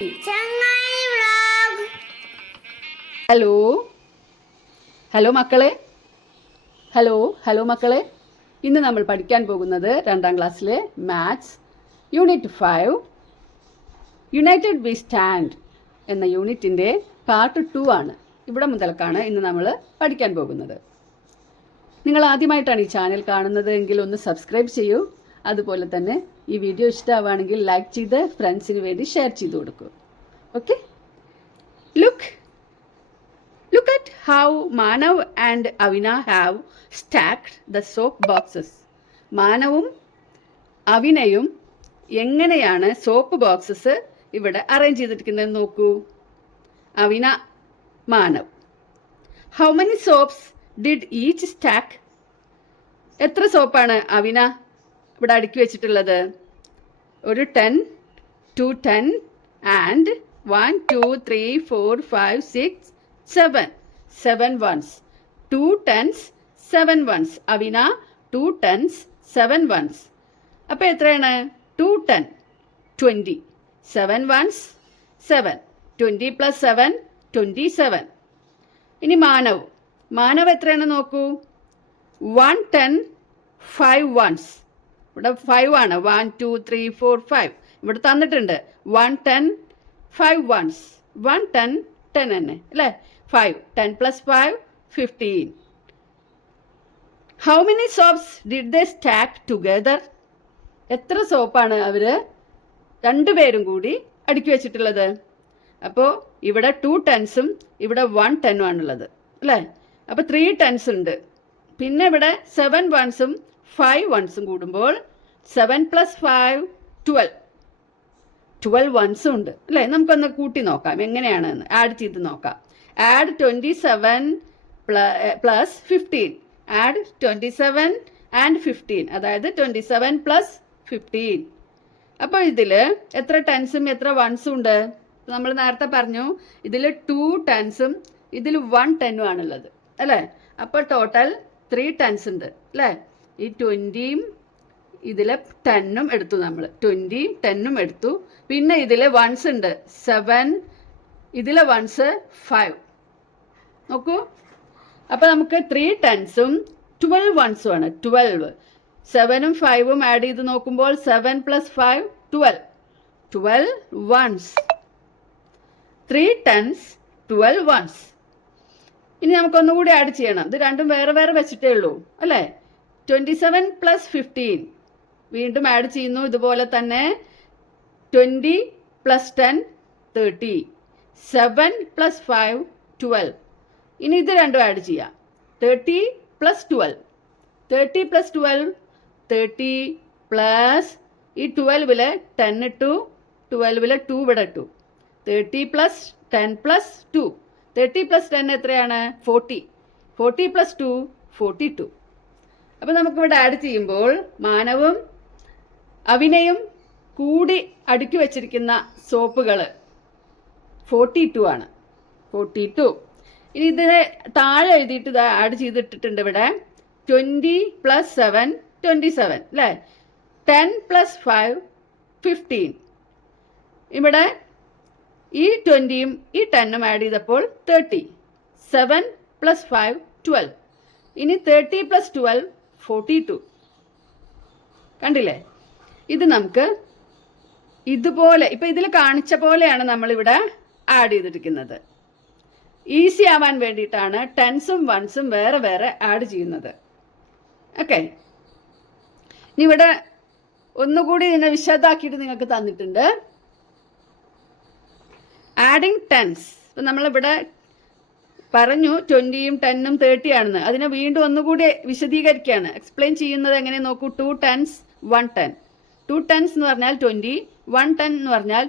ചങ്ങായി vlog. Hello hello മക്കളെ, hello മക്കളെ, ഇന്ന് നമ്മൾ പഠിക്കാൻ പോകുന്നത് 2ാം ക്ലാസ്സിലെ maths unit 5 united we stand എന്ന യൂണിറ്റിൻ്റെ പാർട്ട് 2 ആണ്. ഇവിടെ മുതൽക്കാണ് ഇന്ന് നമ്മൾ പഠിക്കാൻ പോകുന്നത്. നിങ്ങൾ ആദ്യമായിട്ടാണ് ഈ ചാനൽ കാണുന്നത് എങ്കിൽ ഒന്ന് സബ്സ്ക്രൈബ് ചെയ്യൂ. അതുപോലെ തന്നെ ഈ വീഡിയോ ഇഷ്ടമാവുകയാണെങ്കിൽ ലൈക്ക് ചെയ്ത് ഫ്രണ്ട്സിന് വേണ്ടി ഷെയർ ചെയ്ത് കൊടുക്കൂ. Okay, Look at how Manav and Avina have stacked the soap boxes. മാനവും അവിനയും എങ്ങനെയാണ് സോപ്പ് ബോക്സസ് ഇവിടെ അറേഞ്ച് ചെയ്തിരിക്കുന്നത് നോക്കൂ. Avina, Manav. How many soaps did each stack? എത്ര സോപ്പാണ് അവിന ഇവിടെ അടുക്കി വെച്ചിട്ടുള്ളത്? ഒരു 10, 2 10 and 1 2 3 4 5 6 7 ones. 2 10s 7 ones. Avina 2 10s 7 ones. അപ്പോൾ എത്രയാണ്? 2 10 20. 7 ones 7. 20 plus 7 27. ഇനി മാനവ് എത്രയാണ് നോക്കൂ. 1 10 5 ones. ഇവിടെ 5 ആണ്. 1 2 3 4 5 ഇവിടെ തന്നിട്ടുണ്ട്. 1 10 5 ones. 1 10 10 തന്നെ അല്ലേ? 5 10 plus 5 15. How many soaps did they stack together? എത്ര സോപ്പാണ് അവർ രണ്ടുപേരും കൂടി അടുക്കി വെച്ചിട്ടുള്ളത്? അപ്പോൾ ഇവിടെ 2 10s ഇവിടെ 1 10 ആണുള്ളത് അല്ലേ? അപ്പോൾ 3 10s ഉണ്ട്. പിന്നെ ഇവിടെ 7 1s 5 1s കൂടുമ്പോൾ 7 plus 5 12 1s ഉണ്ട് അല്ലേ? നമുക്കൊന്ന് കൂട്ടി നോക്കാം എങ്ങനെയാണെന്ന്. ആഡ് ചെയ്ത് നോക്കാം. Add 27 plus 15. ആഡ് 27 and 15, അതായത് 27 plus 15. അപ്പോൾ ഇതിൽ എത്ര 10s എത്ര 1s ഉണ്ട്? നമ്മൾ നേരത്തെ പറഞ്ഞു ഇതിൽ 2 10s ഇതിൽ 1 10 ആണുള്ളത് അല്ലേ? അപ്പോൾ ടോട്ടൽ 3 10s ഉണ്ട് അല്ലേ? ഈ 20 ഇതിൽ 10 എടുത്തു നമ്മൾ. 20 10 എടുത്തു. പിന്നെ ഇതിൽ 1s ഉണ്ട് 7, ഇതിലെ 1s 5. നോക്കൂ, അപ്പോൾ നമുക്ക് 3 10s 12 1s ആണ്. 12 7ഉം 5ഉം ആഡ് ചെയ്ത് നോക്കുമ്പോൾ 7 plus 5 12 1s. 3 10s 12 1s. ഇനി നമുക്കൊന്നുകൂടി ആഡ് ചെയ്യണം. ഇത് രണ്ടും വേറെ വേറെ വെച്ചിട്ടേ ഉള്ളൂ അല്ലേ? 27 plus 15 വീണ്ടും ആഡ് ചെയ്യുന്നു. ഇതുപോലെ തന്നെ 20 plus 10 30. 7 plus 5 12. ഇനി ഇത് രണ്ടും ആഡ് ചെയ്യാം. 30 plus 12. 30 plus 12 30 plus ഈ 12ൽ 10 ഇട്ടു. 12ൽ 2 ഇവിടെ ഇട്ടു. 30 plus 10 plus 2. 30 plus 10 എത്രയാണ്? 40. 40 plus 2 42. അപ്പോൾ നമുക്കിവിടെ ആഡ് ചെയ്യുമ്പോൾ മാനവും അവിനയും കൂടി അടുക്കി വച്ചിരിക്കുന്ന സോപ്പുകൾ 42 ആണ്. 42. ഇനി ഇതിനെ താഴെ എഴുതിയിട്ട് ആഡ് ചെയ്തിട്ടിട്ടുണ്ട് ഇവിടെ. 20 plus 7 27 അല്ലേ? 10 plus 5 15. ഇവിടെ ഈ 20ഉം ഈ 10ഉം ആഡ് ചെയ്തപ്പോൾ 30. 7 plus 5 12. ഇനി 30 plus 12 42. കണ്ടില്ലേ? ഇത് നമുക്ക് ഇതുപോലെ ഇപ്പം ഇതിൽ കാണിച്ച പോലെയാണ് നമ്മളിവിടെ ആഡ് ചെയ്തിരിക്കുന്നത്. ഈസി ആവാൻ വേണ്ടിയിട്ടാണ് 10സും 1സും വേറെ വേറെ ആഡ് ചെയ്യുന്നത്. ഓക്കെ, ഇനി ഇവിടെ ഒന്നുകൂടി ഇതിനെ വിശദമാക്കിയിട്ട് നിങ്ങൾക്ക് തന്നിട്ടുണ്ട്. Adding 10s. ഇപ്പം നമ്മളിവിടെ പറഞ്ഞു 20ഉം 10ഉം 30 ആണെന്ന്. അതിനെ വീണ്ടും ഒന്നുകൂടി വിശദീകരിക്കുകയാണ്. എക്സ്പ്ലെയിൻ ചെയ്യുന്നത് എങ്ങനെ നോക്കൂ. 2 10s 1 10. 2 10s എന്ന് പറഞ്ഞാൽ 20, 1 10 എന്ന് പറഞ്ഞാൽ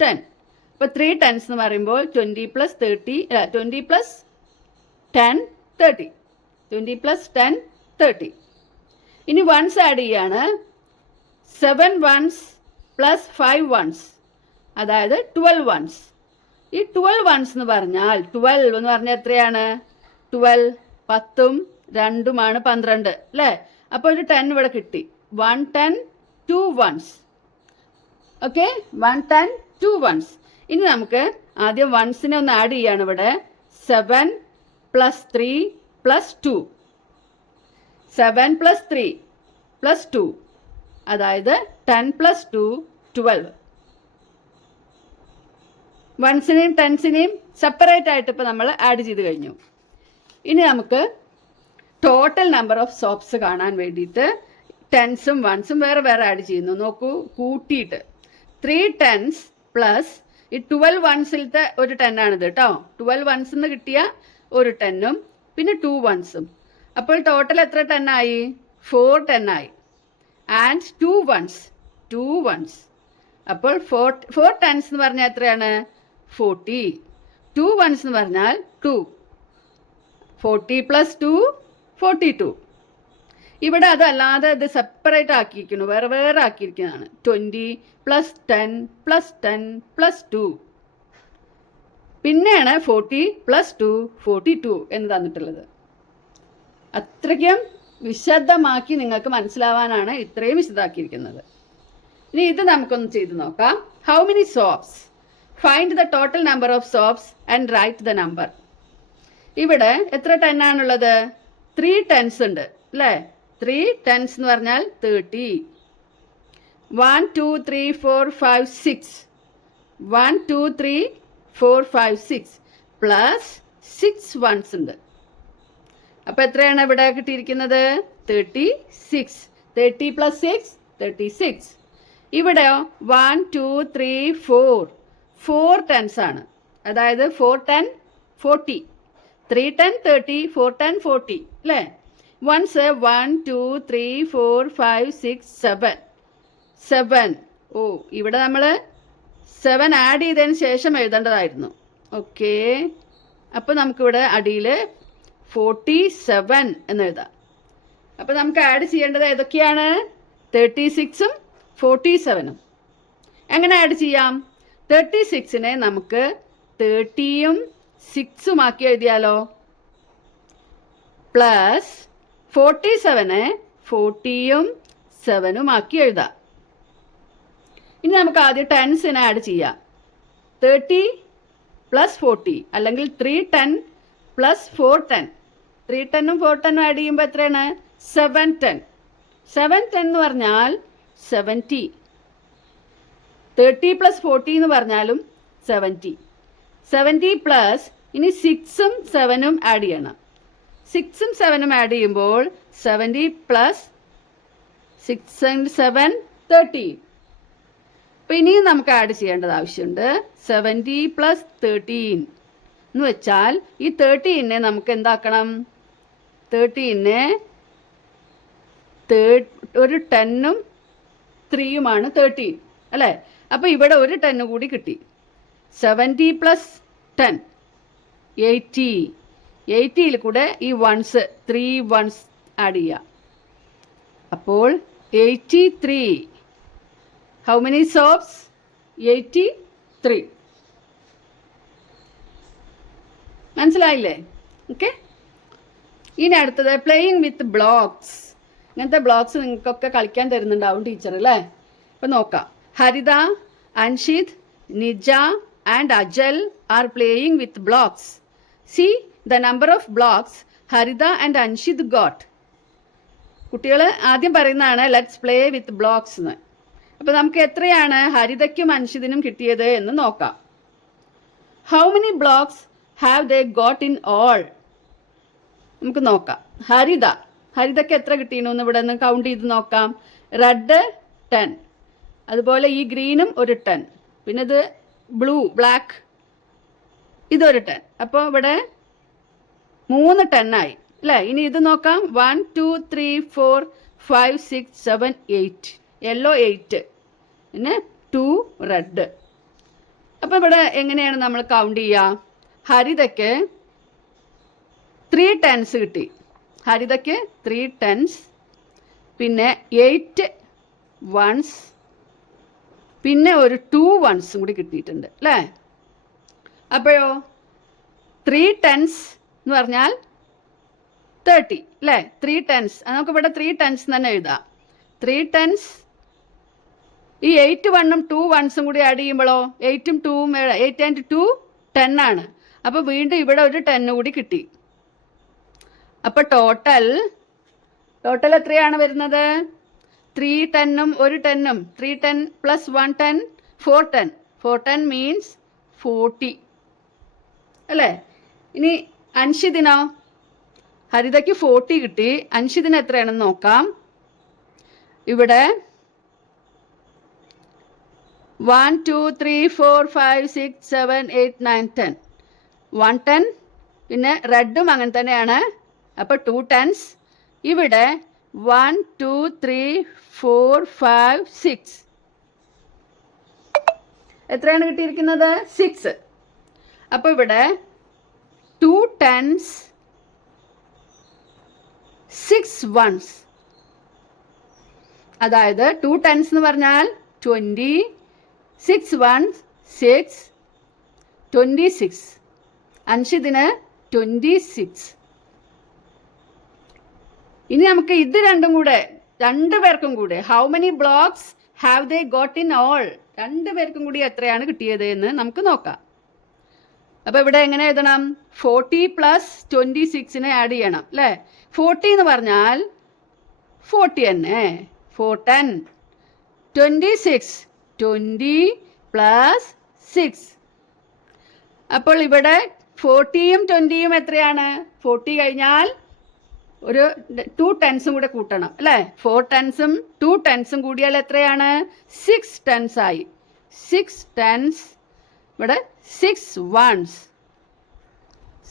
10. അപ്പോൾ 3 10s എന്ന് പറയുമ്പോൾ 20 plus 30 20 plus 10 30. 20 plus 10 30. ഇനി 1s ആഡ് ചെയ്യാണ്. 7 1s plus 5 1s, അതായത് 12 1s. ഈ 12 1s എന്ന് പറഞ്ഞാൽ 12 എന്ന് പറഞ്ഞാൽ എത്രയാണ്? 12 10ഉം 2ഉമാണ് 12 അല്ലേ? അപ്പോൾ ഒരു 10 ഇവിടെ കിട്ടി. 1 10 2 1s. Okay, 1 10 2 ones. ഇനി നമുക്ക് ആദ്യം വൺസിനെ ഒന്ന് ആഡ് ചെയ്യാണ് ഇവിടെ. 7 + 3 + 2. 7 + 3 + 2, അതായത് 10 + 2 12. വൺസിനെയും ടെൻസിനെയും സെപ്പറേറ്റ് ആയിട്ട് ഇപ്പോൾ നമ്മൾ ആഡ് ചെയ്ത് കഴിഞ്ഞു. ഇനി നമുക്ക് ടോട്ടൽ നമ്പർ ഓഫ് സോപ്സ് കാണാൻ വേണ്ടിയിട്ട് ടെൻസും വൺസും വേറെ വേറെ ആഡ് ചെയ്യുന്നു. നോക്കൂ, കൂട്ടിയിട്ട് 3 tens പ്ലസ് ഈ 12 വൺസിലത്തെ ഒരു 10 ആണിത് കേട്ടോ. 12 വൺസിൽ നിന്ന് കിട്ടിയ ഒരു 10ഉം പിന്നെ 2 വൺസും. അപ്പോൾ ടോട്ടൽ എത്ര 10 ആയി? 4 10 ആയി. And 2 ones. അപ്പോൾ 4 tens എന്ന് പറഞ്ഞാൽ എത്രയാണ്? 40. 2 വൺസ് എന്ന് പറഞ്ഞാൽ 2. 40 + 2 42. ഇവിടെ അതല്ലാതെ ഇത് സെപ്പറേറ്റ് ആക്കിയിരിക്കുന്നു, വേറെ വേറെ ആക്കിയിരിക്കുന്നതാണ്. 20 + 10 + 10 + 2. പിന്നെയാണ് 40 + 2 42 എന്ന് തന്നിട്ടുള്ളത്. അത്രയ്ക്കും വിശദമാക്കി നിങ്ങൾക്ക് മനസ്സിലാവാനാണ് ഇത്രയും വിശദമാക്കിയിരിക്കുന്നത്. ഇനി ഇത് നമുക്കൊന്ന് ചെയ്ത് നോക്കാം. How many soaps? Find the total number of soaps and write the number. ഇവിടെ എത്ര 10 ആണുള്ളത്? 3 tens ഉണ്ട് അല്ലേ? 3 tens എന്ന് പറഞ്ഞാൽ 30. 1 2 3 4 5 6. 1 2 3 4 5 6 പ്ലസ് 6 വൺസ് ഉണ്ട്. അപ്പോൾ എത്രയാണ് ഇവിടെ കിട്ടിയിരിക്കുന്നത്? 36. 30 + 6 36. ഇവിടെയോ 1 2 3 4 tens ആണ്. അതായത് 4 10 40. 3 10 30, 4 10 40 അല്ലേ? വൺസ് 1 2 3 4 5 6 7. ഓ, ഇവിടെ നമ്മൾ 7 ആഡ് ചെയ്തതിന് ശേഷം എഴുതേണ്ടതായിരുന്നു. ഓക്കെ, അപ്പോൾ നമുക്കിവിടെ അടിയിൽ 47 എന്ന് എഴുതാം. അപ്പോൾ നമുക്ക് ആഡ് ചെയ്യേണ്ടത് ഏതൊക്കെയാണ്? 36ഉം 47ഉം. എങ്ങനെ ആഡ് ചെയ്യാം? 36നെ നമുക്ക് 30യും 6ഉം ആക്കി എഴുതിയാലോ? പ്ലസ് 47നെ 40യും 7ഉം ആക്കി എഴുതാം. ഇനി നമുക്ക് ആദ്യം ടെൻസിനെ ആഡ് ചെയ്യാം. 30 + 40 അല്ലെങ്കിൽ 3 10 + 4 10. 3 10ഉം 4 10ഉം ആഡ് ചെയ്യുമ്പോൾ എത്രയാണ്? 7 10. 7 10 എന്ന് പറഞ്ഞാൽ 70. 30 + 40 എന്ന് പറഞ്ഞാലും 70. 70 പ്ലസ് ഇനി 6ഉം 7ഉം ആഡ് ചെയ്യണം. 6ഉം 7ഉം ആഡ് ചെയ്യുമ്പോൾ 70 + 6 and 7 13. അപ്പോൾ ഇനിയും നമുക്ക് ആഡ് ചെയ്യേണ്ടത് ആവശ്യമുണ്ട്. 70 + 13 എന്ന് വെച്ചാൽ ഈ 13നെ നമുക്ക് എന്താക്കണം? 13നെ ഒരു 10ഉം 3യുമാണ് 13 അല്ലേ? അപ്പോൾ ഇവിടെ ഒരു 10 കൂടി കിട്ടി. 70 + 10 80. 80ൽ കൂടെ ഈ വൺസ് 3 വൺസ് ആഡ് ചെയ്യാം. അപ്പോൾ 83. How many soaps? 83. മനസ്സിലായില്ലേ? ഓക്കെ, ഇനി അടുത്തത് പ്ലേയിങ് വിത്ത് ബ്ലോക്സ്. ഇങ്ങനത്തെ ബ്ലോക്സ് നിങ്ങൾക്കൊക്കെ കളിക്കാൻ തരുന്നുണ്ടാവും ടീച്ചർ അല്ലേ? അപ്പോൾ നോക്കാം. Haritha, Anshith, Nija and Ajal are playing with blocks. See the number of blocks Haritha and Anshith got. കുട്ടികൾ ആദ്യം പറയുന്നതാണ് ലെറ്റ്സ് പ്ലേ വിത്ത് ബ്ലോക്സ് എന്ന്. അപ്പോൾ നമുക്ക് എത്രയാണ് ഹരിതയ്ക്കും അൻഷിതിനും കിട്ടിയത് എന്ന് നോക്കാം. How many blocks have they got in all? നമുക്ക് നോക്കാം. ഹരിതയ്ക്ക് എത്ര കിട്ടിയെന്ന് ഇവിടെ നിന്ന് കൗണ്ട് ചെയ്ത് നോക്കാം. റെഡ് 10, അതുപോലെ ഈ ഗ്രീനും ഒരു 10, പിന്നെ ഇത് ബ്ലാക്ക് ഇതൊരു 10. അപ്പോൾ ഇവിടെ 3 10 ആയി അല്ലേ? ഇനി ഇത് നോക്കാം. 1 2 3 4 5 6 7 8. യെല്ലോ 8, പിന്നെ 2 റെഡ്. അപ്പോൾ ഇവിടെ എങ്ങനെയാണ് നമ്മൾ കൗണ്ട് ചെയ്യുക? ഹരിതയ്ക്ക് 3 tens കിട്ടി. ഹരിതയ്ക്ക് 3 tens, പിന്നെ 8 വൺസ്, പിന്നെ ഒരു 2 വൺസും കൂടി കിട്ടിയിട്ടുണ്ട് അല്ലേ? അപ്പോഴോ 3 tens എന്ന് പറഞ്ഞാൽ 30 അല്ലേ? 3 tens നമുക്കിവിടെ 3 tens തന്നെ എഴുതാം. 3 tens ഈ 8 1ഉം 2 1സും കൂടി ആഡ് ചെയ്യുമ്പോഴോ 8ഉം 2ഉം 8 ആൻഡ് 2 10 ആണ്. അപ്പോൾ വീണ്ടും ഇവിടെ ഒരു 10 കൂടി കിട്ടി. അപ്പോൾ ടോട്ടൽ എത്രയാണ് വരുന്നത്? 3 10ഉം ഒരു 10ഉം 3 10 പ്ലസ് 1 10 4 10. 4 10 മീൻസ് 40 അല്ലേ? ഇനി അൻഷിതിനോ? ഹരിതയ്ക്ക് 40 കിട്ടി. അൻഷിതിന് എത്രയാണെന്ന് നോക്കാം. ഇവിടെ 1 2 3 4 5 6 7 8 9 10 110. പിന്നെ റെഡും അങ്ങനെ തന്നെയാണ്. അപ്പോൾ 2 10s. ഇവിടെ 1 2 3 4 5 6 എത്രയാണ് കിട്ടിയിരിക്കുന്നത്? 6. അപ്പോൾ ഇവിടെ 2 10s 6 1s. അതായത് 2 10s എന്ന് പറഞ്ഞാൽ 20, 6 1s 6, 26. അൻഷിതിന് 26. ഇനി നമുക്ക് ഇത് രണ്ടുപേർക്കും കൂടെ how many blocks have they got in all, രണ്ടുപേർക്കും കൂടി എത്രയാണ് കിട്ടിയത് എന്ന് നമുക്ക് നോക്കാം. അപ്പോൾ ഇവിടെ എങ്ങനെ എഴുതണം? 40 പ്ലസ് 26നെ ആഡ് ചെയ്യണം അല്ലേ? 40 എന്ന് പറഞ്ഞാൽ 40 തന്നെ. 4 10. 26 20 പ്ലസ് 6. അപ്പോൾ ഇവിടെ 40യും 20യും എത്രയാണ്? 40 കഴിഞ്ഞാൽ ഒരു 2 10സും കൂടെ കൂട്ടണം അല്ലേ? 4 10സും 2 10സും കൂടിയാൽ എത്രയാണ്? 6 10s ആയി. 6 10s. ഇവിടെ 6 1s.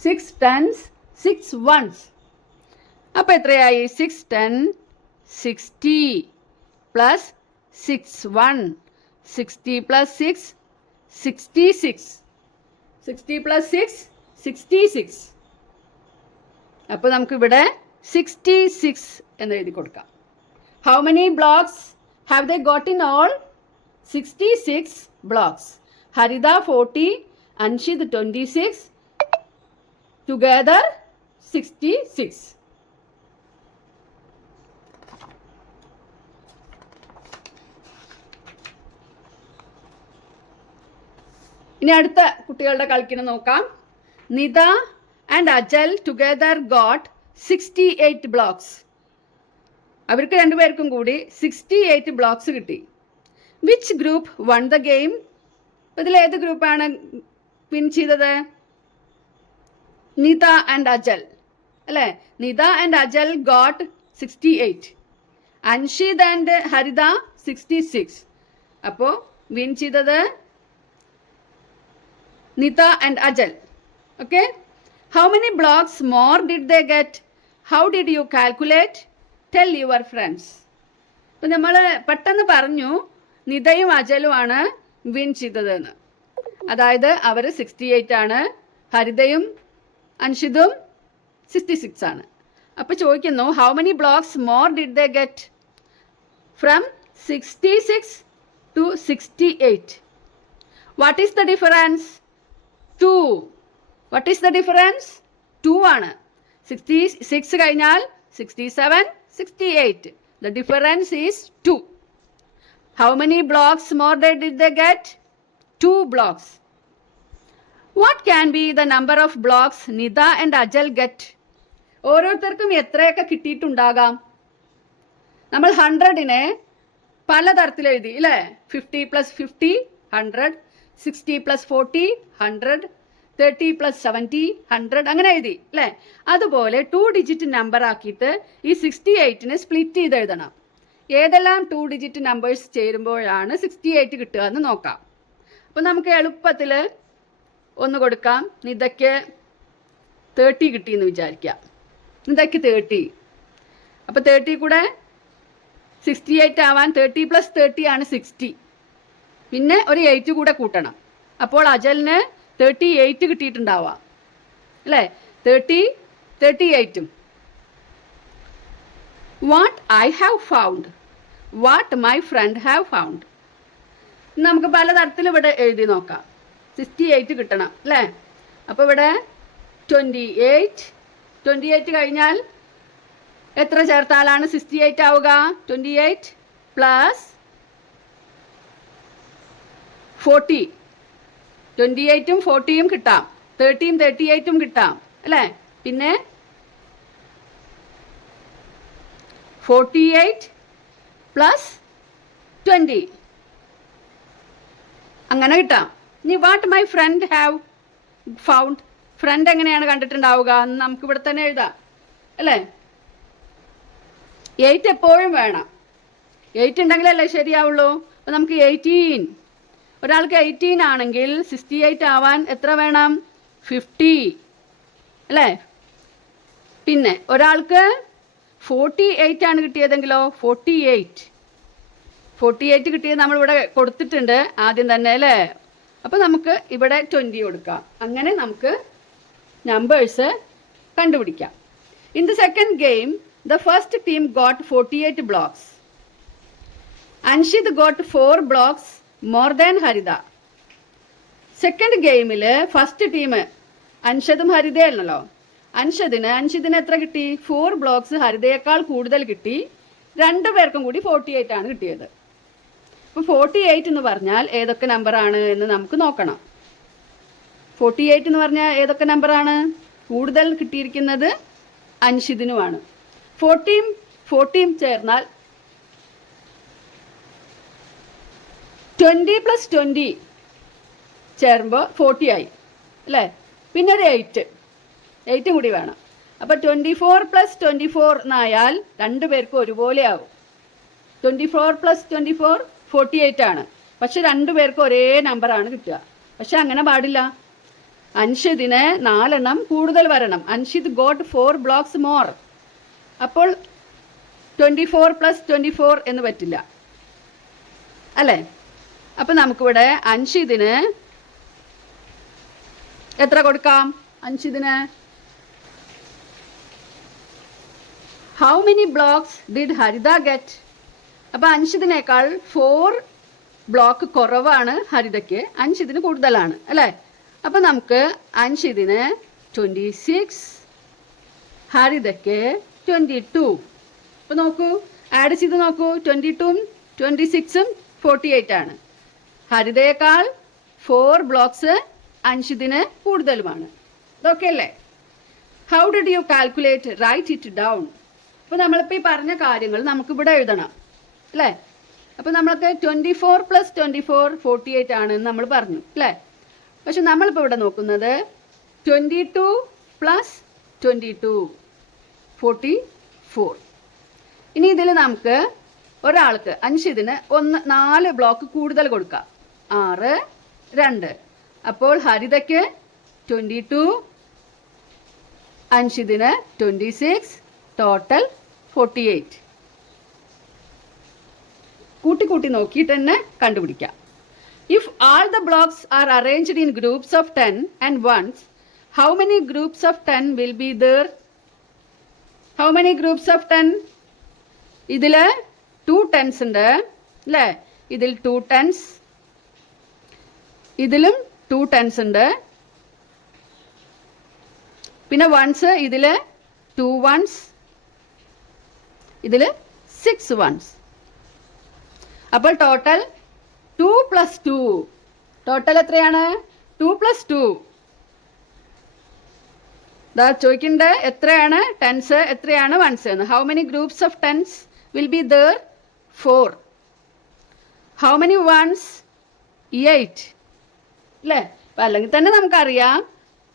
6 10s 6 1s. അപ്പോൾ എത്രയായി? 6 10 60 പ്ലസ് 6 1 60 പ്ലസ് 6 66. 60 പ്ലസ് 6 66. അപ്പോൾ നമുക്കിവിടെ 66 എന്ന് എഴുതി കൊടുക്കാം. How many blocks have they got in all? 66 blocks. Haritha 40, Anshith 26, together 66. ഇനി അടുത്ത കുട്ടികളുടെ കളിക്കുന്ന നോക്കാം. Nitha and Ajal together got 68 blocks. അവർക്ക് രണ്ടുപേർക്കും കൂടി 68 ബ്ലോക്സ് കിട്ടി. Which group won the game? ഇതിൽ ഏത് ഗ്രൂപ്പാണ് വിൻ ചെയ്തത്? നിത ആൻഡ് അജൽ അല്ലേ? Nitha and Ajal got 68. Anshith and Haritha 66. അപ്പോൾ വിൻ ചെയ്തത് Nitha and Ajal. Okay. How many blocks more did they get? How did you calculate? Tell your friends. അപ്പം നമ്മൾ പെട്ടെന്ന് പറഞ്ഞു നിതയും അജലുമാണ് വിൻ ചെയ്തതെന്ന്. അതായത് അവർ 68 ആണ്, ഹരിതയും അൻഷിതും 66 ആണ്. അപ്പോൾ ചോദിക്കുന്നു how many blocks more did they get from 66 to 68? What is the difference? 2. What is the difference? 2 ആണ്. 66 കഴിഞ്ഞാൽ 67, 68. The difference is 2. How many blocks more did they get? 2 blocks. What can be the number of blocks Nida and Ajal get? ഓരോരുത്തർക്കും എത്രയൊക്കെ കിട്ടിയിട്ടുണ്ടാകാം? നമ്മൾ 100നെ പലതരത്തിൽ എഴുതി അല്ലേ? 50 plus 50 100, 60 plus 40 100, 30 plus 70 100 അങ്ങനെ എഴുതി അല്ലേ? അതുപോലെ 2 ഡിജിറ്റ് നമ്പർ ആക്കിയിട്ട് ഈ 68നെ സ്പ്ലിറ്റ് ചെയ്ത് എഴുതണം. ഏതെല്ലാം 2 ഡിജിറ്റ് നമ്പേഴ്സ് ചേരുമ്പോഴാണ് 68 കിട്ടുക എന്ന് നോക്കാം. അപ്പോൾ നമുക്ക് എളുപ്പത്തിൽ ഒന്ന് കൊടുക്കാം. നിതയ്ക്ക് 30 കിട്ടിയെന്ന് വിചാരിക്കാം. നിതയ്ക്ക് 30. അപ്പോൾ 30 കൂടെ 68 ആവാൻ 30 പ്ലസ് 30 ആണ് 60. പിന്നെ ഒരു 8 കൂടെ കൂട്ടണം. അപ്പോൾ അജലിന് 38 കിട്ടിയിട്ടുണ്ടാവാം അല്ലേ? 30 38. What I have found, what my friend have found. നമുക്ക് പലതരത്തിൽ ഇവിടെ എഴുതി നോക്കാം. 68 കിട്ടണം അല്ലേ? അപ്പോൾ ഇവിടെ 28 കഴിഞ്ഞാൽ എത്ര ചേർത്താലാണ് 68 ആവുക? 28 പ്ലസ് 40. 28ഉം 40യും കിട്ടാം, 30യും 38ഉം കിട്ടാം അല്ലേ. പിന്നെ 48 പ്ലസ് 20 അങ്ങനെ കിട്ടാം. ഇനി what my friend have found, friend എങ്ങനെയാണ് കണ്ടിട്ടുണ്ടാവുക എന്ന് നമുക്ക് ഇവിടെ തന്നെ എഴുതാം അല്ലേ. 8 എപ്പോഴും വേണം, 8 ഉണ്ടെങ്കിലല്ലേ ശരിയാവുള്ളൂ. അപ്പം നമുക്ക് 18, ഒരാൾക്ക് 18 ആണെങ്കിൽ 68 ആവാൻ എത്ര വേണം? 50 അല്ലേ. പിന്നെ ഒരാൾക്ക് 48 ആണ് കിട്ടിയതെങ്കിലോ 48 കിട്ടിയത് നമ്മളിവിടെ കൊടുത്തിട്ടുണ്ട് ആദ്യം തന്നെ അല്ലേ. അപ്പോൾ നമുക്ക് ഇവിടെ 20 കൊടുക്കാം. അങ്ങനെ നമുക്ക് നമ്പേഴ്സ് കണ്ടുപിടിക്കാം. In the second game the first team got 48 blocks. Anshith got 4 blocks more than Haritha. Second ഗെയിമിൽ ഫസ്റ്റ് ടീം അൻഷദും ഹരിതയാണല്ലോ. അൻഷിദിന് എത്ര കിട്ടി? 4 ബ്ലോക്സ് ഹരിതയേക്കാൾ കൂടുതൽ കിട്ടി. 2 പേർക്കും കൂടി 48 ആണ് കിട്ടിയത്. അപ്പോൾ 48 എന്ന് പറഞ്ഞാൽ ഏതൊക്കെ നമ്പറാണ് എന്ന് നമുക്ക് നോക്കണം. 48 എന്ന് പറഞ്ഞാൽ ഏതൊക്കെ നമ്പറാണ്? കൂടുതൽ കിട്ടിയിരിക്കുന്നത് അൻഷിദിനുമാണ്. 40 ചേർന്നാൽ 20 + 20 ചേരുമ്പോൾ 40 ആയി അല്ലേ. പിന്നെ ഒരു 8 കൂടി വേണം. അപ്പോൾ 24 + 24 എന്നായാൽ 2 പേർക്കും ഒരുപോലെ ആവും. 24 + 24 48 ആണ്. പക്ഷെ 2 പേർക്കും ഒരേ നമ്പറാണ് കിട്ടുക. പക്ഷെ അങ്ങനെ പാടില്ല. അൻഷിദിന് 4 എണ്ണം കൂടുതൽ വരണം. Anshid got 4 blocks more. അപ്പോൾ 24 + 24 എന്ന് പറ്റില്ല അല്ലേ. അപ്പം നമുക്കിവിടെ അൻഷിദിന് എത്ര കൊടുക്കാം? അൻഷിദിന് how many blocks did Haritha get? അപ്പം അൻഷിദിനേക്കാൾ 4 ബ്ലോക്ക് കുറവാണ് ഹരിതയ്ക്ക്, അൻഷിദിന് കൂടുതലാണ് അല്ലേ. അപ്പം നമുക്ക് അൻഷിദിന് 26, ഹരിതയ്ക്ക് 22. അപ്പോൾ നോക്കൂ, ആഡ് ചെയ്ത് നോക്കൂ. 22ഉം 26ഉം 48 ആണ്. ഹരിതയേക്കാൾ 4 ബ്ലോക്സ് അൻഷിദിന് കൂടുതലുമാണ്. ഇതൊക്കെ അല്ലേ. How did you calculate? Write it down. അപ്പോൾ നമ്മളിപ്പോൾ ഈ പറഞ്ഞ കാര്യങ്ങൾ നമുക്കിവിടെ എഴുതണം അല്ലേ. അപ്പോൾ നമ്മൾക്ക് 24 + 24 48 ആണെന്ന് നമ്മൾ പറഞ്ഞു അല്ലേ. പക്ഷെ നമ്മളിപ്പോൾ ഇവിടെ നോക്കുന്നത് 22 + 22 44. ഇനി ഇതിൽ നമുക്ക് ഒരാൾക്ക് അൻഷിദിന് 4 ബ്ലോക്ക് കൂടുതൽ കൊടുക്കാം. 6, 2. അപ്പോൾ ഹരിതയ്ക്ക് 22, അൻഷിദിന് 26, ടോട്ടൽ 48. കൂട്ടി നോക്കിയിട്ട് തന്നെ കണ്ടുപിടിക്കാം. If all the blocks are arranged in groups of 10 and ones, how many groups of 10 will be there? How many groups of 10? ഇതിൽ 2 10s ഉണ്ട് അല്ലേ. ഇതിൽ 2 10s, ഇതിലും 2 10s ഉണ്ട്. പിന്നെ വൺസ് ഇതിൽ 2 1s, ഇതിൽ 6 1s. അപ്പോൾ ടോട്ടൽ 2 + 2. ടോട്ടൽ എത്രയാണ്? 2 + 2. ഇതാ ചോദിക്കണ്ടേ എത്രയാണ് ടെൻസ്, എത്രയാണ് വൺസ് എന്ന്. How many groups of 10s will be there? 4. How many once? 8 അല്ലേ. അപ്പം അല്ലെങ്കിൽ തന്നെ നമുക്കറിയാം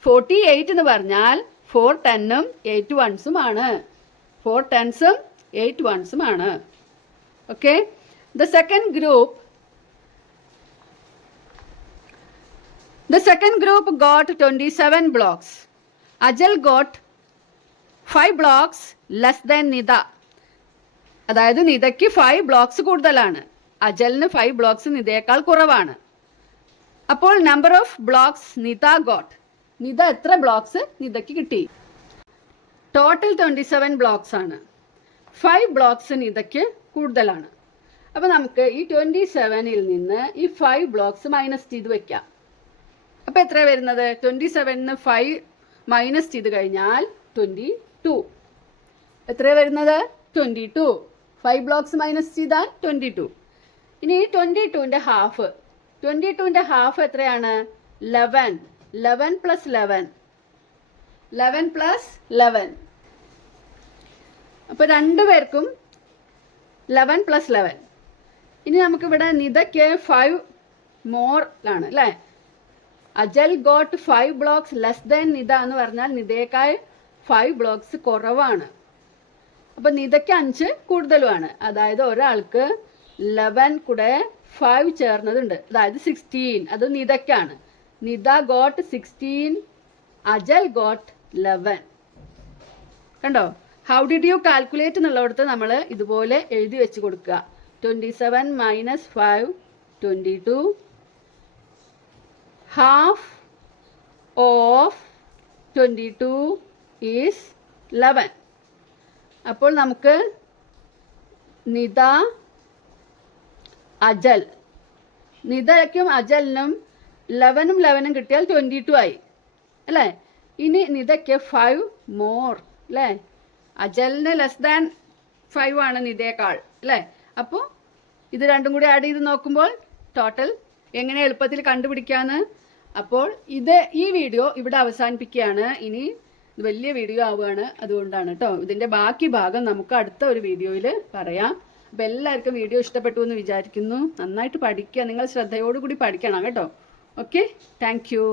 48 എന്ന് പറഞ്ഞാൽ 4 10ഉം 8 1സും ആണ്. 4 10സും 8 1സും ആണ്. Okay. The second group got 27 blocks. Ajal got 5 blocks less than Nida. അതായത് നിതയ്ക്ക് 5 ബ്ലോക്സ് കൂടുതലാണ്, അജലിന് 5 ബ്ലോക്സ് നിതയേക്കാൾ കുറവാണ്. അപ്പോൾ number of blocks Nita got. Nita എത്ര ബ്ലോക്സ് നിതയ്ക്ക് കിട്ടി? ടോട്ടൽ 27 ബ്ലോക്സ് ആണ്. 5 ബ്ലോക്സ് നിതയ്ക്ക് കൂടുതലാണ്. അപ്പോൾ നമുക്ക് ഈ 27ൽ നിന്ന് ഈ 5 ബ്ലോക്സ് മൈനസ് ചെയ്ത് വെക്കാം. അപ്പോൾ എത്ര വരുന്നത്? 27ന് 5 മൈനസ് ചെയ്ത് കഴിഞ്ഞാൽ 22. എത്ര വരുന്നത്? 22. 5 ബ്ലോക്സ് മൈനസ് ചെയ്താൽ 22. ഇനി ഈ 22ൻ്റെ ഹാഫ് 22ന്റെ ഹാഫ് എത്രയാണ്? 11. 11 + 11. 11 + 11. അപ്പോൾ രണ്ടുപേർക്കും 11 + 11. ഇനി നമുക്കിവിടെ നിതയ്ക്ക് 5 മോർ ആണ് അല്ലേ? Ajal got 5 blocks less than Nita എന്ന് പറഞ്ഞാൽ നിതയേക്കാൾ 5 ബ്ലോക്സ് കുറവാണ്. അപ്പം നിതയ്ക്ക് 5 കൂടുതലുമാണ്. അതായത് ഒരാൾക്ക് 11 കൂടെ 5 ചേർന്നതുണ്ട്, അതായത് 16. അത് നിതയ്ക്കാണ്. Nitha got 16, Ajal got 11. കണ്ടോ? ഹൗ ഡിഡ് യു കാൽക്കുലേറ്റ് എന്നുള്ളിടത്ത് നമ്മൾ ഇതുപോലെ എഴുതി വെച്ച് കൊടുക്കുക. 27 - 5 22. Half of 22 is 11. അപ്പോൾ നമുക്ക് നിത, അജൽ, നിതയ്ക്കും അജലിനും 11ഉം 11ഉം കിട്ടിയാൽ 22 ആയി അല്ലേ? ഇനി നിതയ്ക്ക് 5 മോർ അല്ലേ? അജലിന് ലെസ് ദാൻ 5 ആണ് നിതയേക്കാൾ അല്ലേ? അപ്പോൾ ഇത് രണ്ടും കൂടി ആഡ് ചെയ്ത് നോക്കുമ്പോൾ ടോട്ടൽ എങ്ങനെ എളുപ്പത്തിൽ കണ്ടുപിടിക്കാന്ന്. അപ്പോൾ ഈ വീഡിയോ ഇവിടെ അവസാനിപ്പിക്കുകയാണ്. ഇനി വലിയ വീഡിയോ ആവുകയാണ്, അതുകൊണ്ടാണ് കേട്ടോ. ഇതിൻ്റെ ബാക്കി ഭാഗം നമുക്ക് അടുത്ത ഒരു വീഡിയോയിൽ പറയാം. അപ്പോൾ എല്ലാവർക്കും വീഡിയോ ഇഷ്ടപ്പെട്ടു എന്ന് വിചാരിക്കുന്നു. നന്നായിട്ട് പഠിക്കുക, നിങ്ങൾ ശ്രദ്ധയോടുകൂടി പഠിക്കണം കേട്ടോ. Okay, thank you.